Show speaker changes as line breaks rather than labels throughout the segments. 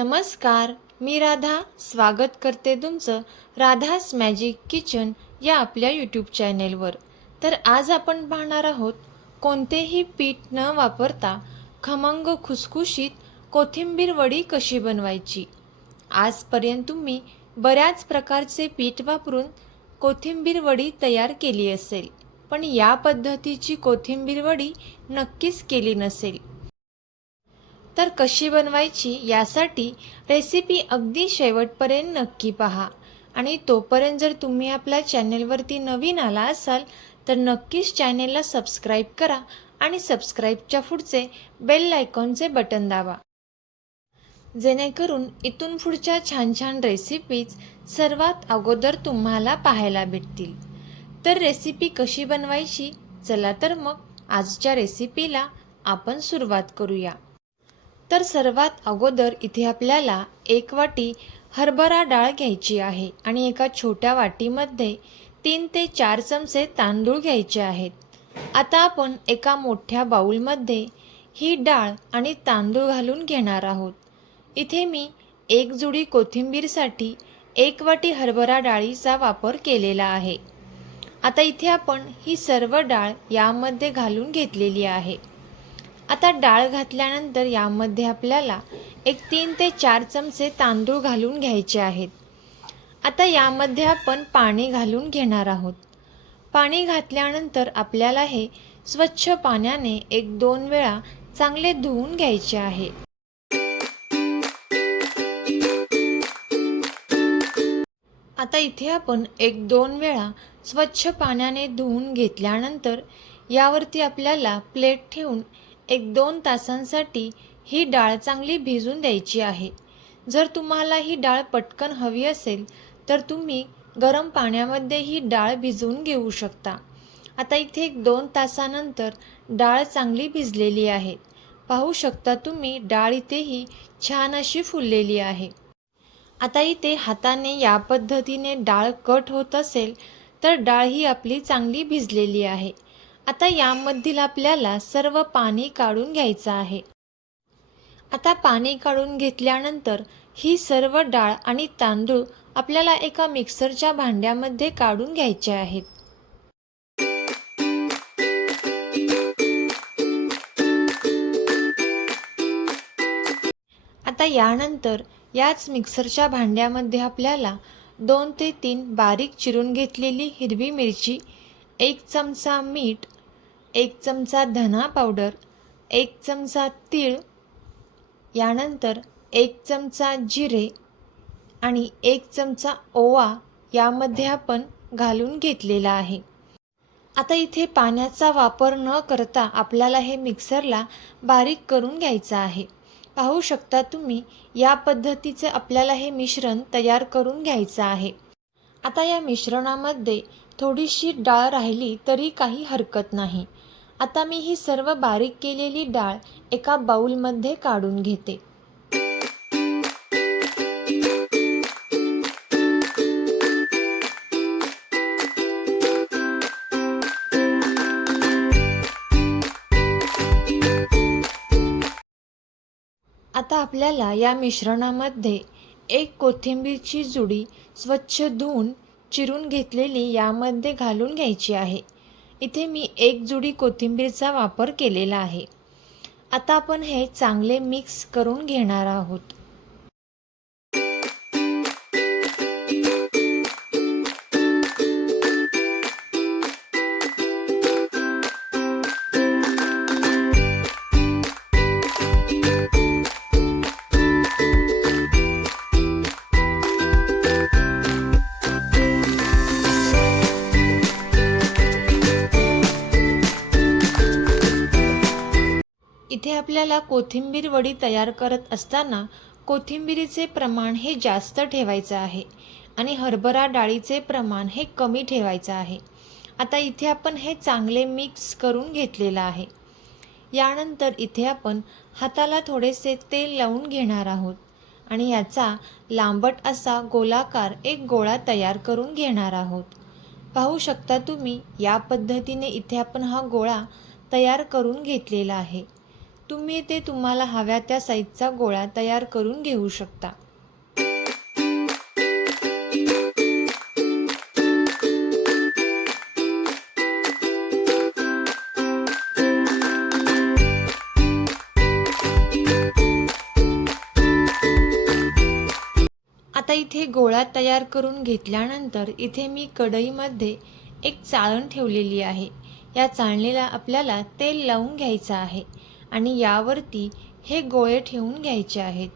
नमस्कार मी राधा. स्वागत करते तुमचं राधास मॅजिक किचन या आपल्या यूट्यूब चॅनेलवर तर आज आपण पाहणार आहोत कोणतेही पीठ न वापरता खमंग खुसखुशीत कोथिंबीर वडी कशी बनवायची? आजपर्यंत तुम्ही बऱ्याच प्रकारचे पीठ वापरून कोथिंबीर वडी तयार केली असेल पण या पद्धतीची कोथिंबीर वडी नक्कीच केली नसेल. तर कशी बनवायची यासाठी रेसिपी अगदी शेवटपर्यंत नक्की पहा. आणि तोपर्यंत जर तुम्ही आपल्या चॅनेलवरती नवीन आला असाल तर नक्कीच चॅनेलला सबस्क्राईब करा आणि सबस्क्राईबच्या पुढचे बेल आयकॉनचे बटन दाबा. जेणेकरून इथून पुढच्या छान छान रेसिपीज सर्वात अगोदर तुम्हाला पाहायला भेटतील. तर रेसिपी कशी बनवायची? चला तर मग आजच्या रेसिपीला आपण सुरुवात करूया. तर सर्वात अगोदर इथे आपल्याला एक वाटी हरभरा डाळ घ्यायची आहे आणि एका छोट्या वाटीमध्ये तीन ते चार चमचे तांदूळ घ्यायचे आहेत. आता आपण एका मोठ्या बाऊलमध्ये ही डाळ आणि तांदूळ घालून घेणार आहोत. इथे मी एक जुडी कोथिंबीरसाठी एक वाटी हरभरा डाळीचा वापर केलेला आहे. आता इथे आपण ही सर्व डाळ यामध्ये घालून घेतलेली आहे. आता डाळ घातल्यानंतर यामध्ये आपल्याला एक तीन ते चार चमचे तांदूळ घालून घ्यायचे आहेत. आता यामध्ये आपण पाणी घालून घेणार आहोत. पाणी घातल्यानंतर आपल्याला हे स्वच्छ पाण्याने एक दोन वेळा चांगले धुवून घ्यायचे आहे. आता इथे आपण एक दोन वेळा स्वच्छ पाण्याने धुवून घेतल्यानंतर यावरती आपल्याला प्लेट ठेवून एक दोन तासांसाठी ही डाळ चांगली भिजून द्यायची आहे. जर तुम्हाला ही डाळ पटकन हवी असेल तर तुम्ही गरम पाण्यामध्ये ही डाळ भिजवून घेऊ शकता. आता इथे एक दोन तासानंतर डाळ चांगली भिजलेली आहे. पाहू शकता तुम्ही डाळ इथेही छान अशी फुललेली आहे. आता इथे हाताने या पद्धतीने डाळ कट होत असेल तर डाळ ही आपली चांगली भिजलेली आहे. आता यामधील आपल्याला सर्व पाणी काढून घ्यायचं आहे. आता पाणी काढून घेतल्यानंतर ही सर्व डाळ आणि तांदूळ आपल्याला एका मिक्सरच्या भांड्यामध्ये काढून घ्यायचे आहेत. आता यानंतर याच मिक्सरच्या भांड्यामध्ये आपल्याला दोन ते तीन बारीक चिरून घेतलेली हिरवी मिरची एक चमचा मीठ एक चमचा धना पावडर एक चमचा तीळ यानंतर एक चमचा जिरे आणि एक चमचा ओवा यामध्ये आपण घालून घेतलेला आहे. आता इथे पाण्याचा वापर न करता आपल्याला हे मिक्सरला बारीक करून घ्यायचं आहे. पाहू शकता तुम्ही या पद्धतीचे आपल्याला हे मिश्रण तयार करून घ्यायचं आहे. आता या मिश्रणामध्ये थोडीशी डाळ राहिली तरी काही हरकत नाही. आता मी ही सर्व बारीक केलेली डाळ एका बाऊलमध्ये काढून घेते. आता आपल्याला या मिश्रणामध्ये एक कोथिंबीरची जुडी स्वच्छ धुवून चिरून घेतलेली यामध्ये घालून घ्यायची आहे. इथे मी एक जुडी कोथिंबीरचा वापर केलेला आहे. आता आपण हे चांगले मिक्स करून घेणार आहोत. इथे आपल्याला कोथिंबीर वडी तयार करत असताना कोथिंबिरीचे प्रमाण हे जास्त ठेवायचं आहे आणि हरभरा डाळीचे प्रमाण हे कमी ठेवायचं आहे. आता इथे आपण हे चांगले मिक्स करून घेतलेलं आहे. यानंतर इथे आपण हाताला थोडेसे तेल लावून घेणार आहोत आणि याचा लांबट असा गोलाकार एक गोळा तयार करून घेणार आहोत. पाहू शकता तुम्ही या पद्धतीने इथे आपण हा गोळा तयार करून घेतलेला आहे. तुम्ही ते तुम्हाला हव्या त्या साईजचा गोळा तयार करून घेऊ शकता. आता इथे गोळा तयार करून घेतल्यानंतर इथे मी कढईमध्ये एक चाळण ठेवलेली आहे. या चाळणीला आपल्याला तेल लावून घ्यायचं आहे. आणि यावरती हे गोळे ठेवून घ्यायचे आहेत.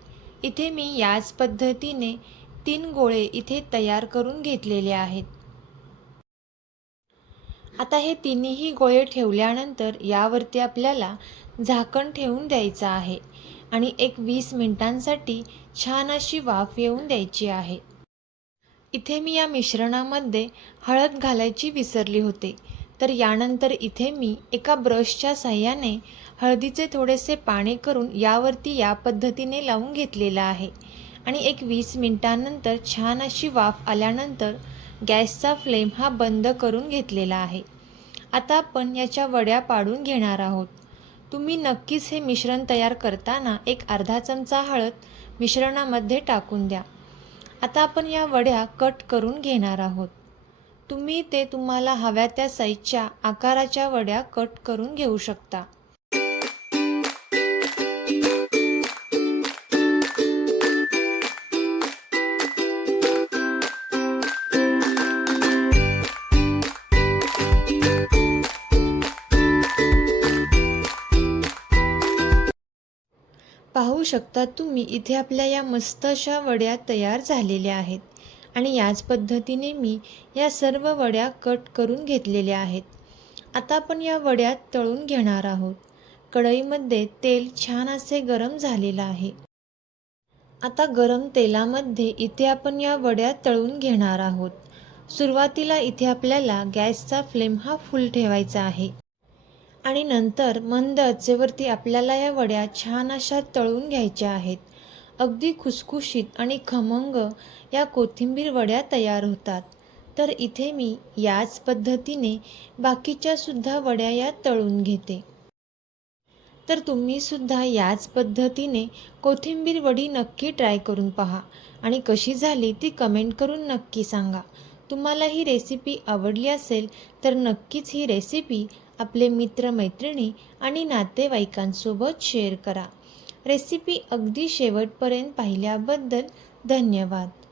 इथे मी याच पद्धतीने तीन गोळे इथे तयार करून घेतलेले आहेत. आता हे तिन्ही गोळे ठेवल्यानंतर यावरती आपल्याला झाकण ठेवून द्यायचं आहे आणि एक वीस मिनिटांसाठी छान अशी वाफ येऊन द्यायची आहे. इथे मी या मिश्रणामध्ये हळद घालायची विसरली होते. तर यानंतर इथे मी एका ब्रशच्या साह्याने हळदीचे थोडेसे पाणी करून यावरती या पद्धतीने लावून घेतलेलं आहे. आणि एक वीस मिनिटांनंतर छान अशी वाफ आल्यानंतर गॅसचा फ्लेम हा बंद करून घेतलेला आहे. आता आपण याच्या वड्या पाडून घेणार आहोत. तुम्ही नक्कीच हे मिश्रण तयार करताना एक अर्धा चमचा हळद मिश्रणामध्ये टाकून द्या. आता आपण या वड्या कट करून घेणार आहोत. तुम्ही ते तुम्हाला हव्या त्या साईजच्या आकाराच्या वड्या कट करून घेऊ शकता. पाहू शकता तुम्ही इथे आपल्या या मस्त अशा वड्या तयार झालेल्या आहेत. आणि याच पद्धतीने मी या सर्व वड्या कट करून घेतलेल्या आहेत. आता आपण या वड्या तळून घेणार आहोत. कढईमध्ये तेल छान असे गरम झालेलं आहे. आता गरम तेलामध्ये इथे आपण या वड्या तळून घेणार आहोत. सुरुवातीला इथे आपल्याला गॅसचा फ्लेम हा फुल ठेवायचा आहे. आणि नंतर मंद आचेवरती आपल्याला या वड्या छान अशा तळून घ्यायच्या आहेत. अगदी खुसखुशीत आणि खमंग या कोथिंबीर वड्या तयार होतात. तर इथे मी याच पद्धतीने बाकीच्या सुद्धा वड्या या तळून घेते. तर तुम्ही सुद्धा याच पद्धतीने कोथिंबीर वडी नक्की ट्राय करून पहा आणि कशी झाली ती कमेंट करून नक्की सांगा. तुम्हाला ही रेसिपी आवडली असेल तर नक्कीच ही रेसिपी आपले मित्रमैत्रिणी आणि नातेवाईकांसोबत शेअर करा. रेसिपी अगदी शेवटपर्यंत पाहिल्याबद्दल धन्यवाद.